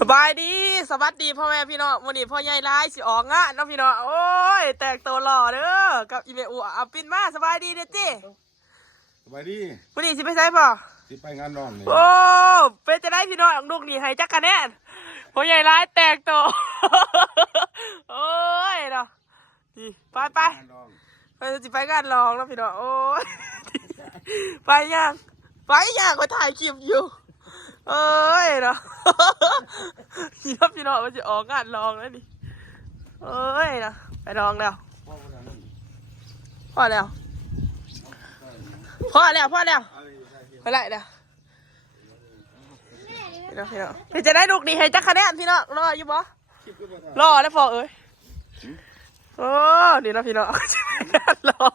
สบายดีสวัสดีพ่อแม่พี่น้องวันนี้พ่อใหญ่ร้ายสิออกงะน้องพี่น้องโอ้ยแตกตัวหล่อเด้อกับอีเมอุเอาปินมาสบายดีเด้อจิสบายดีวันนี้สิไปใช้ป่ะสิไปงานนอนเลยโอ้เป็นจะได้พี่น้องลูกนี่ให้จักกันแน่พ่อใหญ่ร้ายแตกตัวโอ้ยเนาะดีไปไปสิไปงานลองแล้วพี่น้องโอ้ยไปยังก็ถ่ายคลิปอยู่เอ้ยเนาะพี่น้องมันจะออกงานลองแล้วนี่เอ้ยเนาะไปลองแล้วพ่อแล้วไปไหนเดี๋ยวพี่น้องพี่จะได้ลูกดีให้จักคะแนนพี่น้องรออยู่บ่รอแล้วพอเอ้ยโอ้นี่นะพี่น้องงานลอง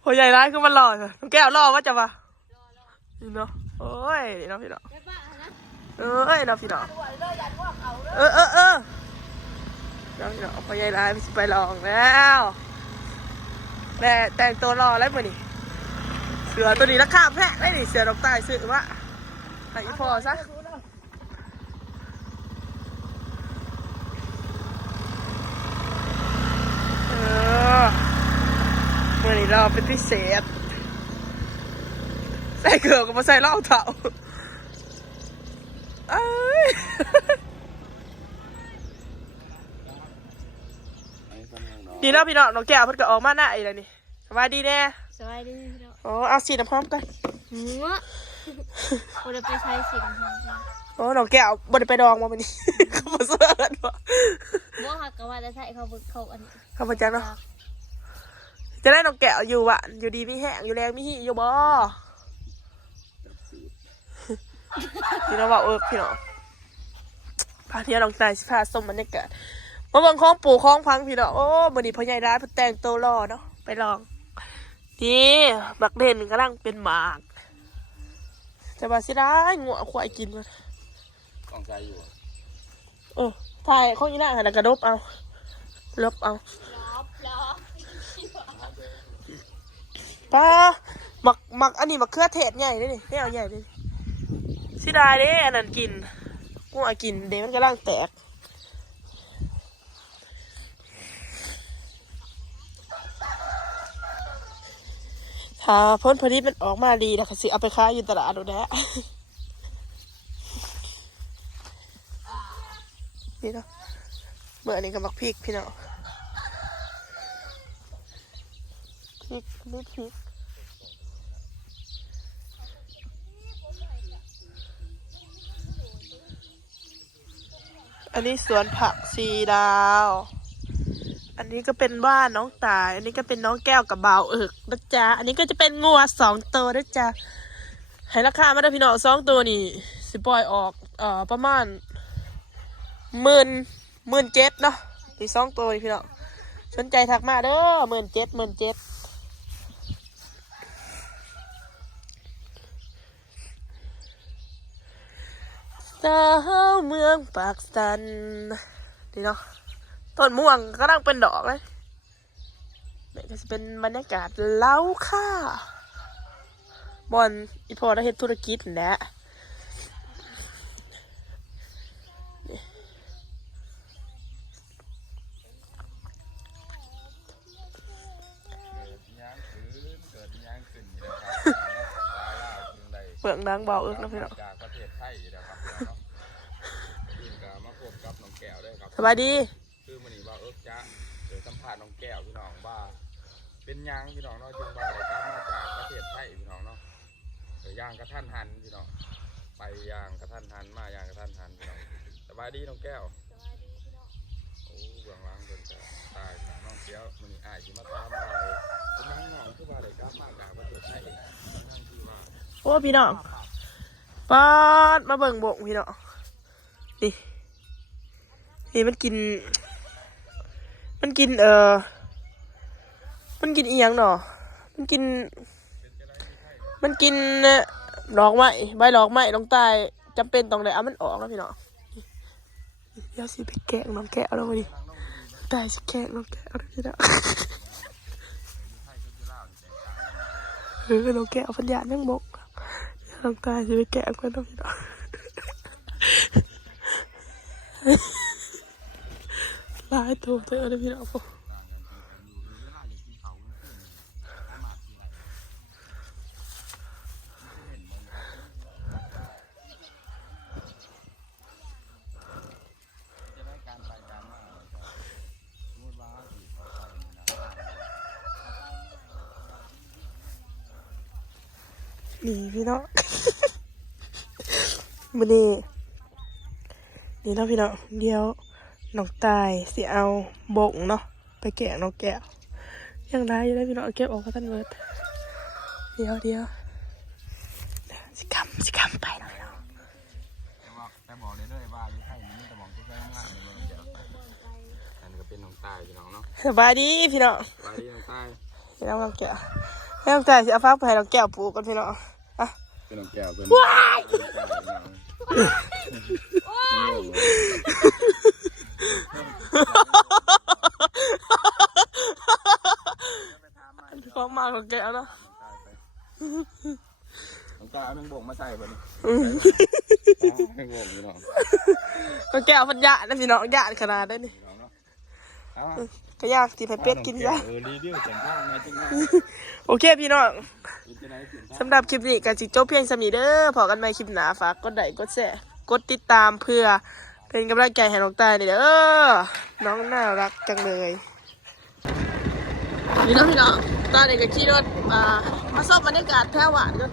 โหใหญ่ร้ายคือมันหล่อน้องแก้วหล่อว่าจะมานี่เนาะโอ้ยนี่เนาะพี่น้องเอ้ยเนาะพี่น้องเนาะพี่น้องพอใหญ่ร้ายไปลองแล้วแม่แต่งตัวรอแล้วมือนี่เสือตัวนี้ราคาแพงได้ดิเสือดอกใต้ซื้อมาให้พอซะมือนี่เราเป็นพิเศษใส่เกลือกับมาใส่เหล้าเถาดีแล้วพี่น้องน้องแก้วเพิ่งก็ออกมาหน้าอีกแล้วนี่สบายดีแน่สบายดีพี่น้องโอ้เอาสีน้ำพร้อมกันหัวเราจะไปใช้สีน้ำพร้อมกันโอ้น้องแก้วบ่ได้ไปดองมาวันนี้เขามาเสื้อกันวะบ่หักกับว่าจะใช้เขาอันเขามาจังเนาะจะได้น้องแก้วอยู่อ่ะอยู่ดีไม่แห้งอยู่แรงไม่หิอยู่บ่พี่น้องบอกพี่น้องพาเที่ยวน้องตายสิพาส้มบรรยากาศมาบังคล้องปู่คล้องพังพี่น้องโอ้มือนี้พ่อใหญ่ร้ายพ่อแต่งตัวรอเนาะไปลองนี่บักเด่นกำลังเป็นหมากจะมาสิได้งัวควายกินมันต้องใจอยู่ถ่ายข้อนี้หน้าแล้วกระดบเอาลบเอาป้าหมักอันนี้หมักเครือเทศใหญ่เลยนี่ไม่เอาใหญ่เลยสิได้เด้อันนั้นกินงัวกินเดี๋ยวมันกำลังแตกถ้าพ้นผลิตมันออกมาดีนะค่ะสิเอาไปขายอยู่ตลาดดูแลนี่เนาะเมื่อนี้ก็มักพริกพี่เนาะพริกนี่พริกอันนี้สวนผักซีดาวอันนี้ก็เป็นบ้านน้องตายอันนี้ก็เป็นน้องแก้วกับบ่าวนะจ๊ะอันนี้ก็จะเป็นงัว2 ตัวนะจ๊ะให้ราคามาได้พี่น้อง2 ตัวนี่สิปล่อยออกประมาณ17,000เนาะอีก2 ตัวนี่พี่น้องสนใจทักมาเด้อ17,000สาวเมืองปากสันนี่เนาะต้นม่วงก็ตั้งเป็นดอกเลยนี่ก็จะเป็นบรรยากาศเล้าค่าบอนอีพอได้เฮ็ดธุรกิจแหละเปลืองดังเบานะพี่น้องสบายดีคือมันนี่ว่าจ้าเดี๋ยวสัมภาษณ์น้องแก้วพี่น้องว่าเป็นยางพี่น้องเนาะจึงว่าได้กลับมาจากประเทศไทยพี่น้องเนาะเดี๋ยวยางกระทันหันพี่น้องไปยางกระทันหันมายางกระทันหันพี่น้องสบายดีน้องแก้วโอ้เบื้องหลังเบื้องตาตายน้องแก้วมันนี่อายสิมาถามว่าเป็นยังน้องคือว่าได้กลับมาจากประเทศไทยนั่นคือว่าโอ้พี่น้องป้ามาเบิ่งบกพี่น้องนี่มันกินมันกินอีหยังเนาะมันกินดอกไม้ใบดอกไม้ลงใต้จำเป็นต้องได้เอามันออกแล้วพี่น้องเดี๋ยวสิไปแกะน้องแกะเอาแล้วดิตายสิแกะน้องแกะเอาแล้วพี่น้องน้องแกะเอาพันยานั่งบก น้ำตาจะไปแกะกันต้องพี่น้องลายตัวเธอเลยพี่น้องผมนี่พี่น้อง มื้อนี้นี่เนาะพี่น้องเดี๋ยวน้องตายสิเอาบงเนาะไปแกะน้องแก้วยังได้อยู่เลยพี่น้องเอาเก็บออกก็ทันเบิดเดี๋ยวสิกำไปเนาะพี่น้อง แต่บอกเลยด้วยว่าอยู่ไทยนี่แต่บอกทุกเรื่องมากในเมืองเดียวอันก็เป็นน้องตายพี่น้องเนาะ สบายดีพี่น้อง สวัสดีน้องตาย พี่น้องน้องแก้วให้น้องตายสิเอาฟักไปให้น้องแก้วปลูกกันพี่น้องอ่ะ เป็นน้องแก้วเป็น ว้าย ของมาของแก้วเนาะ น้องตายเอาแมงบ่งมาใส่บ่นี่แมงบ่งพี่น้อง น้องแก้วมันยากนะพี่น้องยากขนาดนั้นนี่ พี่น้องเนาะเอา ก็ยากที่ไปเป็ดกินซะ รีวิวเสียงข้างในจริงนะ โอเคพี่น้อง กินจะได้เสียงข้าง สำหรับคลิปนี้ก็สิจบเพียงสำนี้เด้อพอกันใหม่คลิปหน้าฝากกดไลค์กดแชร์กดติดตามเพื่อเป็นกำลังใจให้น้องตายเด้อน้องน่ารักจังเลยพี่น้องตอนนี้ก็ขี่รถมาซ่อมบรรยากาศแพร่หวานกัน